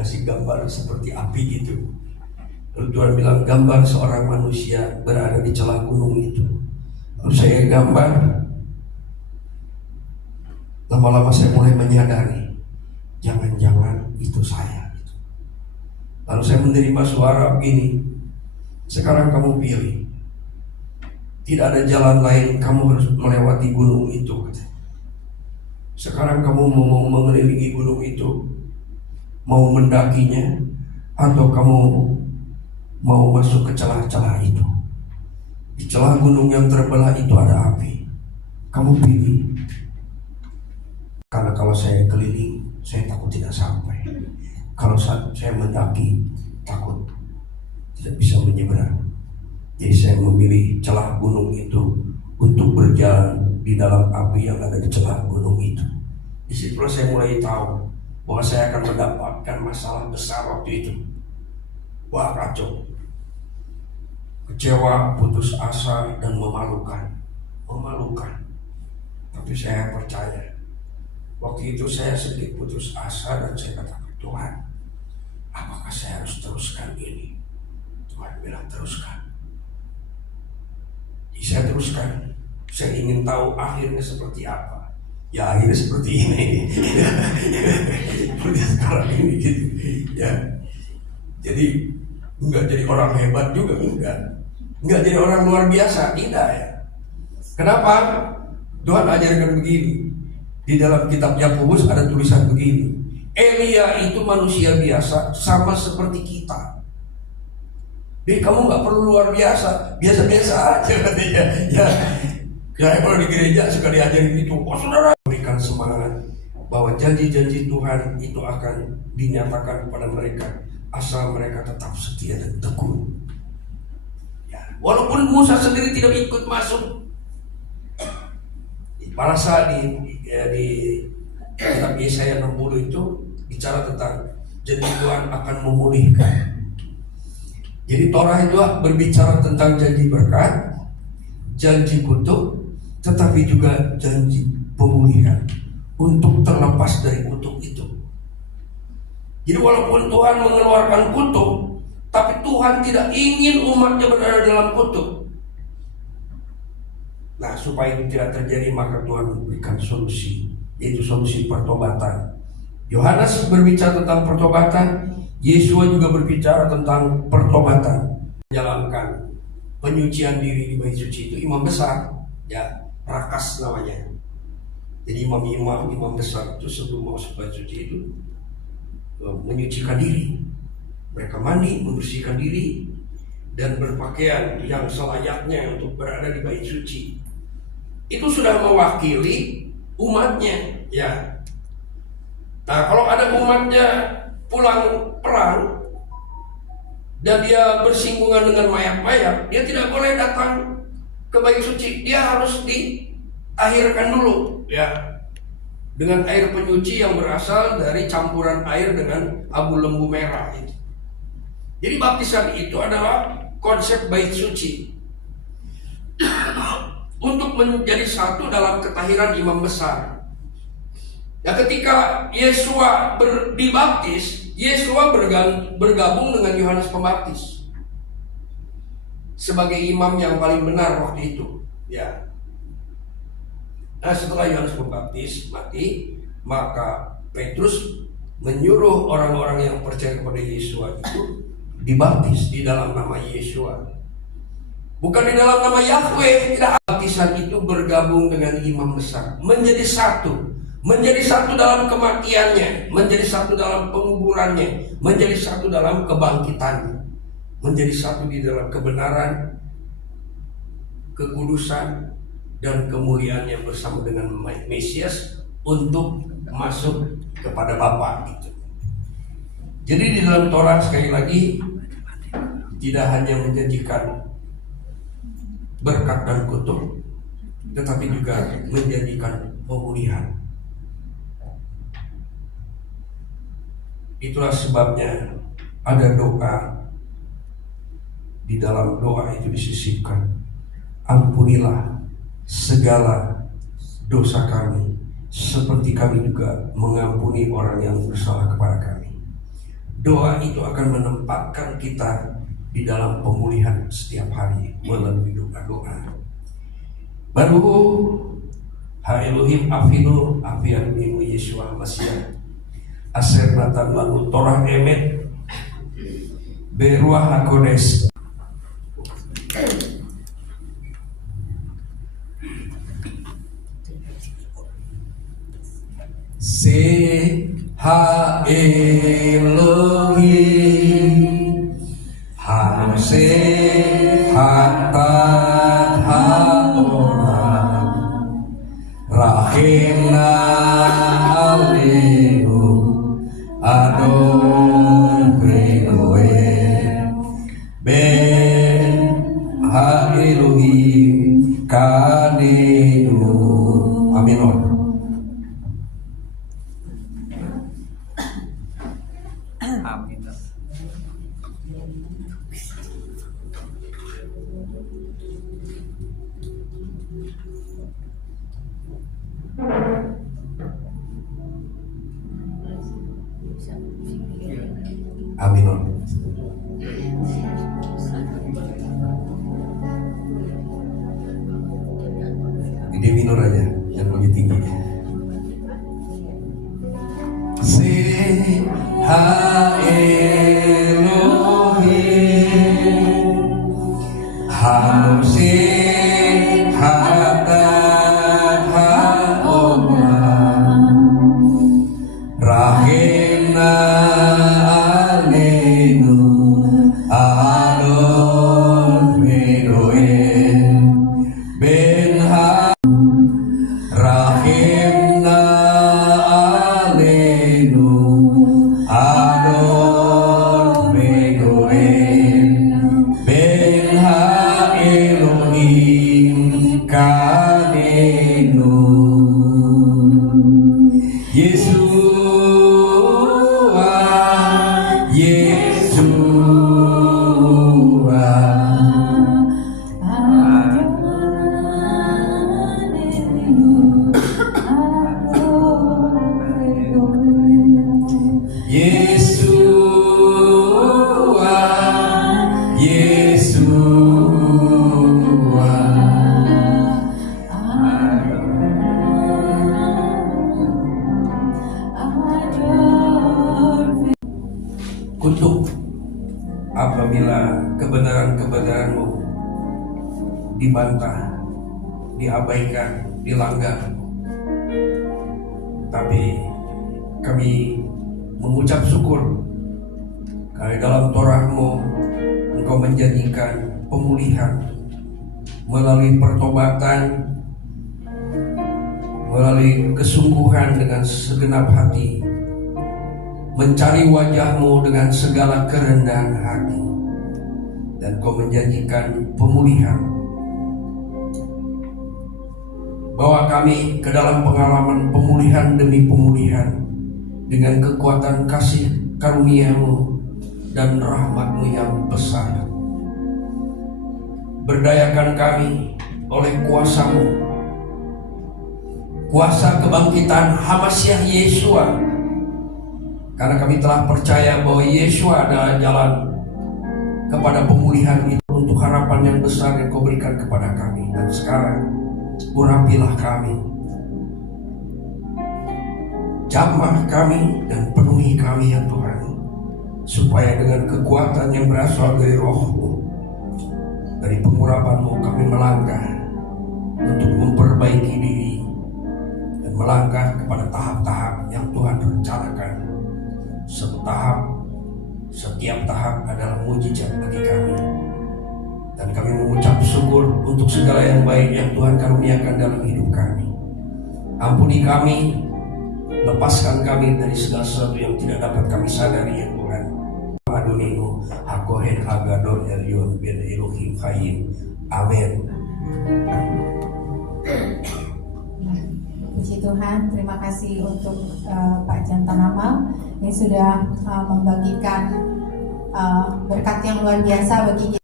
ngasih gambar seperti api gitu. Lalu Tuhan bilang gambar seorang manusia berada di celah gunung itu. Lalu saya gambar, lama-lama saya mulai menyadari, jangan-jangan itu saya. Lalu saya menerima suara begini, sekarang kamu pilih, tidak ada jalan lain, kamu harus melewati gunung itu. Sekarang kamu mau mengelilingi gunung itu, mau mendakinya, atau kamu mau masuk ke celah-celah itu. Di celah gunung yang terbelah itu ada api. Kamu pilih. Karena kalau saya keliling, saya takut tidak sampai. Kalau saya mendaki, takut tidak bisa menyeberang. Jadi saya memilih celah gunung itu untuk berjalan di dalam api yang ada di celah gunung itu. Di situ saya mulai tahu bahwa saya akan mendapatkan masalah besar waktu itu. Wah, kacau, kecewa, putus asa, dan memalukan. Tapi saya percaya. Waktu itu saya sedikit putus asa dan saya katakan, Tuhan, apakah saya harus teruskan ini? Tuhan bilang teruskan. Jadi saya teruskan. Saya ingin tahu akhirnya seperti apa. Ya akhirnya seperti ini. Seperti sekarang ini gitu. Ya. Jadi enggak jadi orang hebat juga, enggak jadi orang luar biasa, tidak ya. Kenapa? Tuhan ajarkan begini. Di dalam kitab Yakobus ada tulisan begini, Elia itu manusia biasa sama seperti kita. Jadi kamu nggak perlu luar biasa, biasa-biasa aja katanya. Ya, saya kalau di gereja suka diajarin itu. Oh saudara, berikan semangat bahwa janji-janji Tuhan itu akan dinyatakan kepada mereka asal mereka tetap setia dan tekun. Ya, walaupun Musa sendiri tidak ikut masuk. Pada saat di kitab Yesaya 60 itu bicara tentang janji Tuhan akan memulihkan. Jadi Torah itu berbicara tentang janji berkat, janji kutuk, tetapi juga janji pemulihan untuk terlepas dari kutuk itu. Jadi walaupun Tuhan mengeluarkan kutuk, tapi Tuhan tidak ingin umatnya berada dalam kutuk. Nah, supaya itu tidak terjadi, maka Tuhan memberikan solusi, yaitu solusi pertobatan. Yohanes berbicara tentang pertobatan, Yesua juga berbicara tentang pertobatan. Menjalankan penyucian diri di bait suci itu imam besar, ya, rakas namanya. Jadi imam besar itu sebelum masuk bait suci itu menyucikan diri. Mereka mandi, membersihkan diri, dan berpakaian yang selayaknya untuk berada di bait suci. Itu sudah mewakili umatnya, ya. Nah, kalau ada umatnya pulang perang dan dia bersinggungan dengan mayat-mayat, dia tidak boleh datang ke bait suci. Dia harus diakhirkan dulu, ya, dengan air penyuci yang berasal dari campuran air dengan abu lembu merah itu. Jadi baptisan itu adalah konsep bait suci untuk menjadi satu dalam ketahiran imam besar. Ya, ketika Yesua dibaptis, Yesua bergabung dengan Yohanes Pembaptis sebagai imam yang paling benar waktu itu, ya. Nah, setelah Yohanes Pembaptis mati, maka Petrus menyuruh orang-orang yang percaya kepada Yesua itu dibaptis di dalam nama Yesua, bukan di dalam nama Yahweh. Tidak. Baptisan itu bergabung dengan imam besar, menjadi satu dalam kematiannya, menjadi satu dalam penguburannya, menjadi satu dalam kebangkitannya, menjadi satu di dalam kebenaran, kekudusan, dan kemuliaannya bersama dengan Mesias untuk masuk kepada Bapa gitu. Jadi di dalam Torah sekali lagi tidak hanya menjanjikan berkat dan kutuk, tetapi juga menjanjikan pemulihan. Itulah sebabnya ada doa. Di dalam doa itu disisipkan, ampunilah segala dosa kami, seperti kami juga mengampuni orang yang bersalah kepada kami. Doa itu akan menempatkan kita di dalam pemulihan setiap hari melalui doa-doa. Baru ha Elohim afinu afian minu Yeshua Mashiach aser natan lalu torah emet beruah hakodes. Se ha Elohim ha se hatat ha olam rahimna alenu adon bedoe ben ha Elohim kanenu. Amin. Amin. Di minor aja yang lebih tinggi. Se ha Elohim ha se hatat ha olam rahimna alenu adon bedoe ben ha rahimna alenu adon bedoe ben ha Elohim kanenu Yeshua Yeshua Yeshua Yeshua kutuk apabila kebenaran-kebenaranmu dibantah, diabaikan, dilanggar. Tapi kami mengucap syukur karena dalam Torah-Mu Engkau menjanjikan pemulihan melalui pertobatan, melalui kesungguhan dengan segenap hati, mencari wajah-Mu dengan segala kerendahan hati, dan Kau menjanjikan pemulihan. Bawa kami ke dalam pengalaman pemulihan demi pemulihan dengan kekuatan kasih karunia-Mu dan rahmat-Mu yang besar. Berdayakan kami oleh kuasa-Mu, kuasa kebangkitan Hamasiah Yeshua, karena kami telah percaya bahwa Yeshua adalah jalan kepada pemulihan itu untuk harapan yang besar yang Kau berikan kepada kami. Dan sekarang urapilah kami, jamah kami dan penuhi kami ya Tuhan, supaya dengan kekuatan yang berasal dari Roh-Mu, dari pengurapan-Mu, kami melangkah untuk memperbaiki diri dan melangkah kepada tahap-tahap yang Tuhan rencanakan. Setiap tahap adalah mujizat bagi kami, dan kami mengucap syukur untuk segala yang baik yang Tuhan karuniakan dalam hidup kami. Ampuni kami, lepaskan kami dari segala sesuatu yang tidak dapat kami sadari ya Tuhan. Adoninu hakohen hagadon elyon ben Elohim hayim. Amin. Puji Tuhan, terima kasih untuk Pak Jantanama yang sudah membagikan berkat yang luar biasa bagi kita.